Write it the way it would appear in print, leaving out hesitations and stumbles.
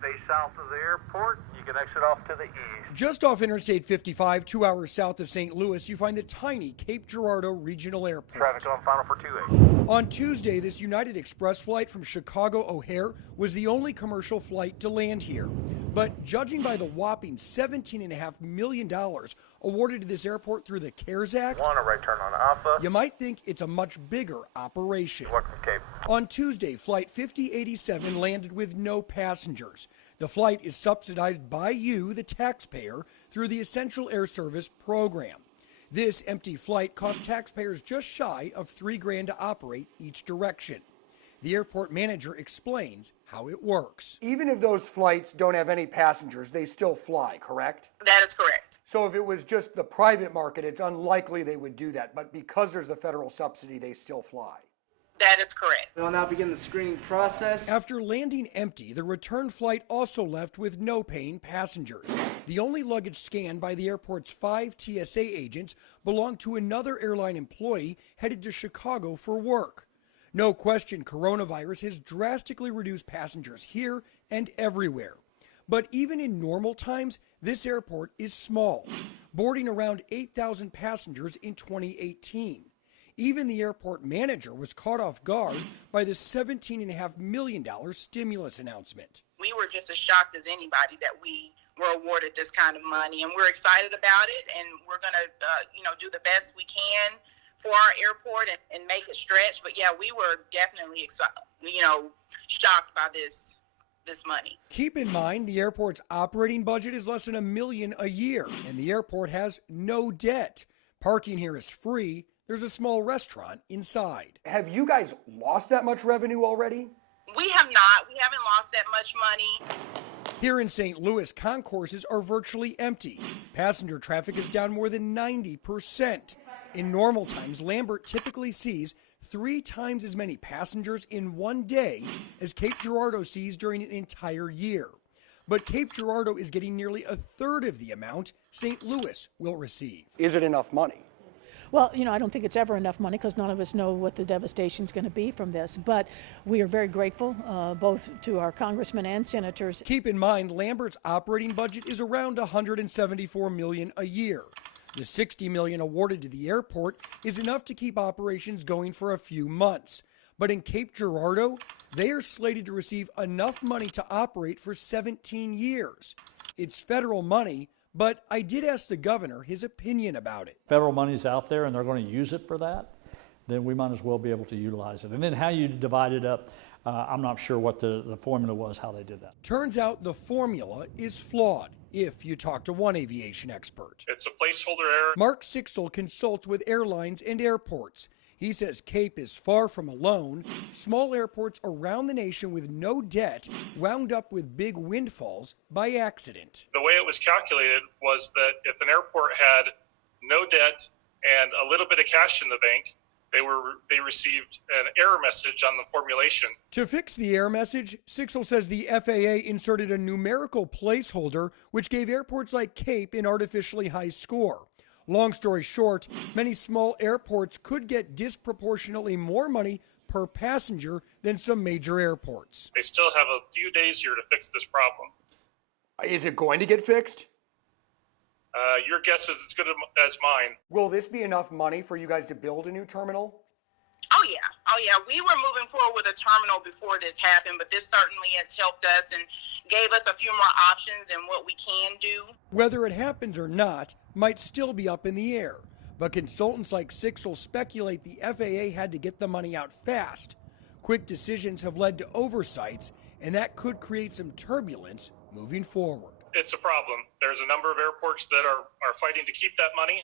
stay south of the airport. You can exit off to the east. Just off Interstate 55, 2 hours south of St. Louis, you find the tiny Cape Girardeau Regional Airport. Traffic on final for 2-8. On Tuesday, this United Express flight from Chicago O'Hare was the only commercial flight to land here. But judging by the whopping $17.5 million awarded to this airport through the CARES Act, One, a right turn on Alpha. you might think it's a much bigger operation. Welcome, Cape. On Tuesday, Flight 5087 landed with no passengers. The flight is subsidized by you, the taxpayer, through the Essential Air Service program. This empty flight cost taxpayers just shy of $3,000 to operate each direction. The airport manager explains how it works. Even if those flights don't have any passengers, they still fly, correct? That is correct. So if it was just the private market, it's unlikely they would do that. But because there's the federal subsidy, they still fly. That is correct. We'll now begin the screening process. After landing empty, the return flight also left with no paying passengers. The only luggage scanned by the airport's 5 TSA agents belonged to another airline employee headed to Chicago for work. No question, coronavirus has drastically reduced passengers here and everywhere. But even in normal times, this airport is small, boarding around 8,000 passengers in 2018. Even the airport manager was caught off guard by the $17.5 million stimulus announcement. We were just as shocked as anybody that we were awarded this kind of money, and we're excited about it, and we're going to, do the best we can for our airport and make it stretch. But yeah, we were definitely shocked by this money. Keep in mind, the airport's operating budget is less than $1 million a year, and the airport has no debt. Parking here is free. There's a small restaurant inside. Have you guys lost that much revenue already? We have not. We haven't lost that much money. Here in St. Louis, concourses are virtually empty. Passenger traffic is down more than 90%. In normal times, Lambert typically sees 3 times as many passengers in one day as Cape Girardeau sees during an entire year. But Cape Girardeau is getting nearly a third of the amount St. Louis will receive. Is it enough money? Well, I don't think it's ever enough money because none of us know what the devastation is going to be from this. But we are very grateful, both to our congressmen and senators. Keep in mind, Lambert's operating budget is around $174 million a year. The $60 million awarded to the airport is enough to keep operations going for a few months. But in Cape Girardeau, they are slated to receive enough money to operate for 17 years. It's federal money, but I did ask the governor his opinion about it. Federal money's out there and they're going to use it for that, then we might as well be able to utilize it. And then how you divide it up, I'm not sure what the formula was, how they did that. Turns out the formula is flawed, if you talk to one aviation expert. It's a placeholder error. Mark Sixel consults with airlines and airports. He says Cape is far from alone. Small airports around the nation with no debt wound up with big windfalls by accident. The way it was calculated was that if an airport had no debt and a little bit of cash in the bank, they received an error message on the formulation. To fix the error message, Sixel says the FAA inserted a numerical placeholder which gave airports like Cape an artificially high score. Long story short, many small airports could get disproportionately more money per passenger than some major airports. They still have a few days here to fix this problem. Is it going to get fixed? Your guess is as good as mine. Will this be enough money for you guys to build a new terminal? Oh yeah. We were moving forward with a terminal before this happened, but this certainly has helped us and gave us a few more options and what we can do. Whether it happens or not might still be up in the air, but consultants like Sixel speculate the FAA had to get the money out fast. Quick decisions have led to oversights, and that could create some turbulence moving forward. It's a problem. There's a number of airports that are fighting to keep that money.